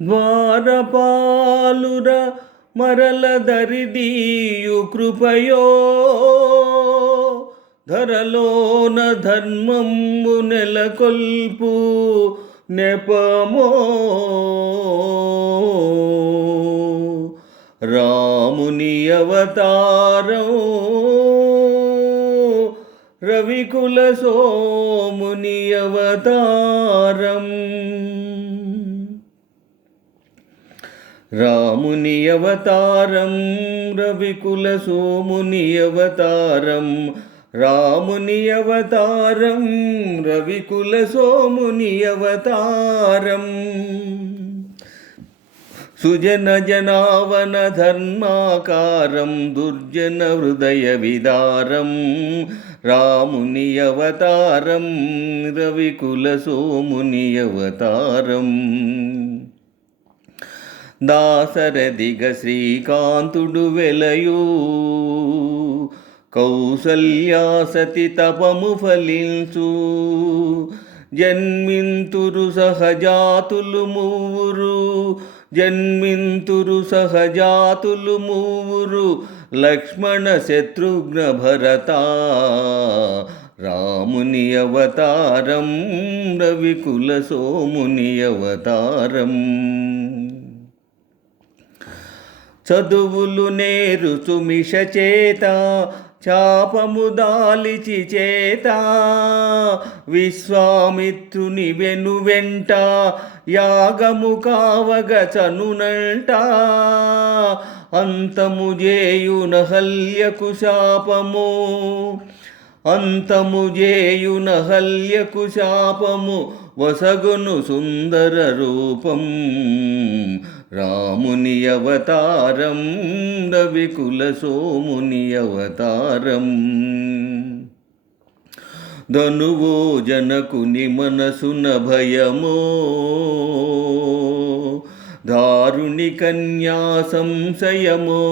ద్వారపాలుర మరల దరిదీయు కృపయో ధరలోన ధర్మంబు నెలకొల్పు నెపమో రాముని అవతారం రవికుల సోముని అవతారం రాముని అవతారం రవికుల సోముని అవతారం రాముని అవతారం రవికుల సోముని అవతారం సుజన జనావన ధర్మాకారం దుర్జన హృదయ విదారం రాముని అవతారం రవికుల సోముని అవతారం దాసరథిగ శ్రీకాంతుడు వెలయు కౌసల్యాసతి తపము ఫలించు జన్మింతురు సహజాతులు మూవురు జన్మింతురు సహజాతులు మూవురు లక్ష్మణ శత్రుఘ్న భరత రాముని అవతారం రవికుల సోముని అవతారం చదువులు నేరుచు మిష చేత చాపము దాలిచి చేత విశ్వామిత్రుని వెనువెంట యాగము కావగ చనునంట అంతము జేయున హల్యకు శాపము అంతము జేయున హల్యకు శాపము వసగును సుందర రూపం రాముని అవతారం రవికుల సోముని అవతారం ధనువో జనకుని మనసున భయమో దారుణి కన్యా సంశయమో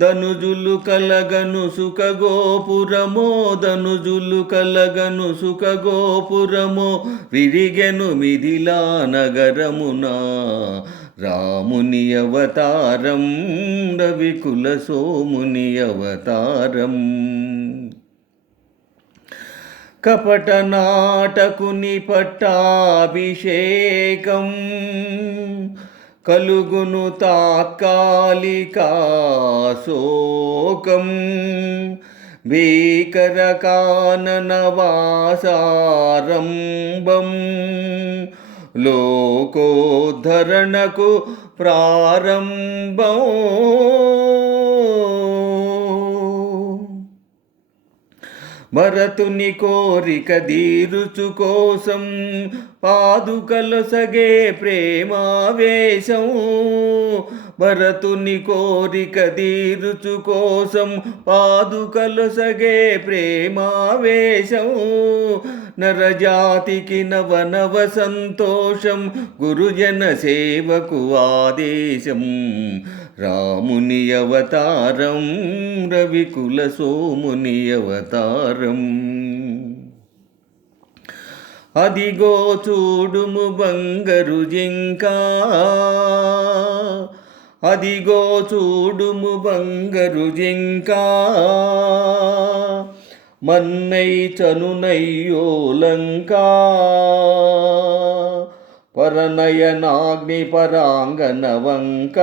ధనుజులు కలగను సుఖ గోపురమో ధనుజులు కలగను సుఖ గోపురమో విరిగెను మిథిలా నగరమున రాముని అవతారం రవికుల సోముని అవతారం కపట నాటకుని పట్టాభిషేకం కలుగును తాత్కాలికాశోకం భీకర కాననవాసారంభం లోకోద్ధరణకు ప్రారంభం భరతుని కోరిక దీరుచు కోసం పాదుకలొసగే ప్రేమావేశం భరతుని కోరిక దీరుచు కోసం పాదుకలొసగే ప్రేమావేశం నరజాతికి నవ సంతోషం గురుజన సేవకు ఆదేశం రాముని అవతారం రవికుల సోముని అవతారం అదిగో చూడుము బంగరు జింక అదిగో చూడుము బంగరు జింక మన్నై చనునయ్యో లంకా పరనయనాగ్ని పరాంగన వంక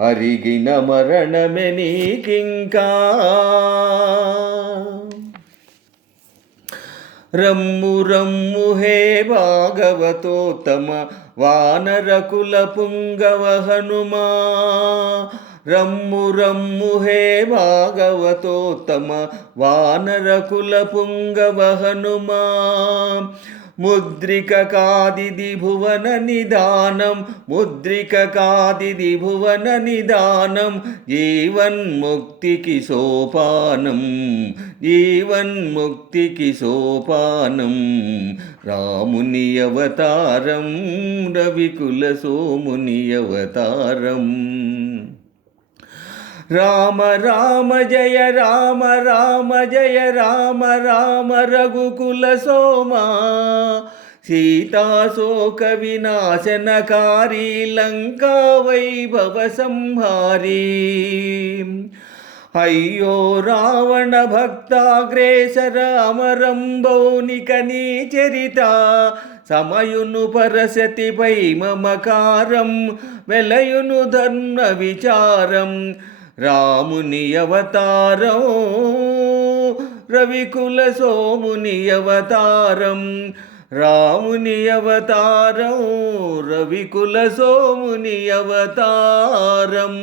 అరిగిన మరణమె నీకింకా రమ్ము రమ్ము హే భాగవతోత్తమ వానరకుల పుంగవ హనుమా రమ్ము రమ్ము హే భాగవతోత్తమ వానరకుల పుంగవ హనుమా ముద్రిక కాదిది భువన నిదానం ముద్రిక కాదిది భువన నిదానం జీవన్ముక్తికి సోపానం జీవన్ముక్తికి సోపానం రాముని అవతారం రవికుల సోముని అవతారం రామ రామ జయ రామ రామ జయ రామ రామ రఘుకుల సోమ సీతాశోక వినాశనకారి లంకా వైభవ సంహారీ అయ్యో రావణ భక్తాగ్రేసర అమరంబౌనిక నీ చరిత సమయును పరసతిపై మమకారం వెలయును ధర్మ విచారం రాముని అవతారం రవికుల సోముని అవతారం రాముని అవతారం రవికుల సోముని అవతారం.